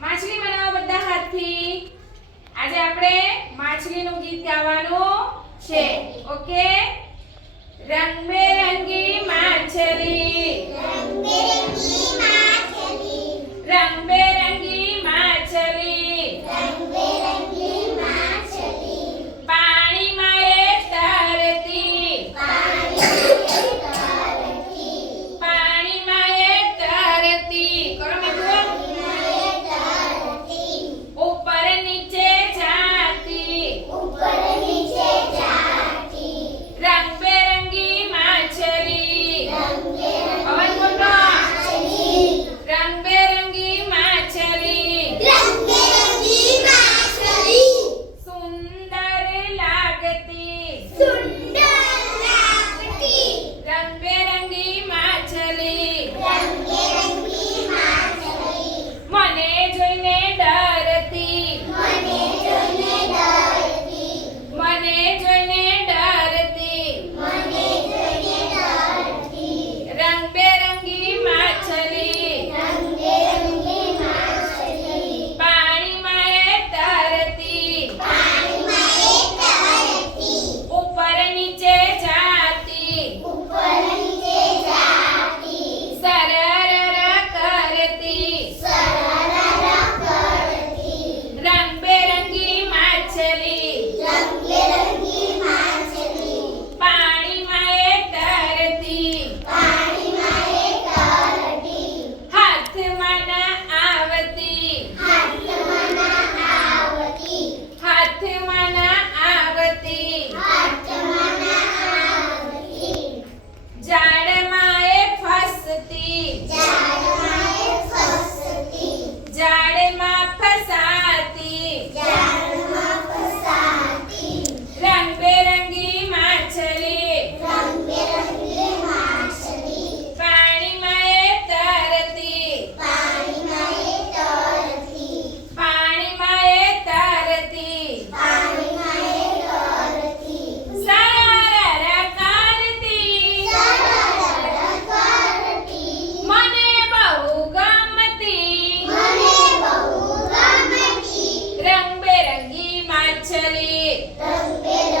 માછલી બનાવો બધા હાથથી. આજે આપણે માછલીનું ગીત ગાવાનું છે. ઓકે? રંગબેરંગી માછલી, રંગબેરંગી માછલી, રંગબેરંગી માછલી, રંગબેરંગી માછલી, પાણીમાં એ તરતી, પાણીમાં એ તરતી. કરો મિત્રો. ઉપર નીચે જાતી, ઉપર નીચે જાતી, રંગબેરંગી માછલી, અવાજ મોટો. રંગબેરંગી માછલી, રંગબેરંગી માછલી, સુંદર લાગતી, સુંદર લાગતી, રંગબેરંગી માછલી, રંગબેરંગી માછલી, મને જોઈને ડરતી, મને જોઈને ડરતી, મને જોઈને ડરતી, મને જોઈને ડરતી, રંગબેરંગી માછલી, રંગબેરંગી માછલી, પાણીમાં એ તરતી, પાણીમાં એ તરતી, ઉપર નીચે જાતી, ઉપર નીચે જાતી, સરર કરતી, સરરર કરતી, રંગબેરંગી માછલી, રંગબેરંગી માછલી, પાણીમાં એ તરતી, પાણીમાં એ તરતી, હાથમાં ના આવતી, હાથમાં ના આવતી, હાથમાં ના આવતી, હાથમાં ના આવતી, ઝાડમાં એ ફસતી, ઝાડમાં એ ફસતી, ઝાડમાં ફસાતી, ઝાડમાં ફસાતી, રંગબેરંગી માછલી, રંગબેરંગી માછલી, પાણીમાં એ તરતી, પાણીમાં એ તરતી, પાણીમાં એ તરતી, પાણીમાં એ તરતી, સરર કરતી, સરરર કરતી, મને બહુ ગમતી, મને બહુ ગમતી, રંગબેરંગી માછલી, રંગબેરંગી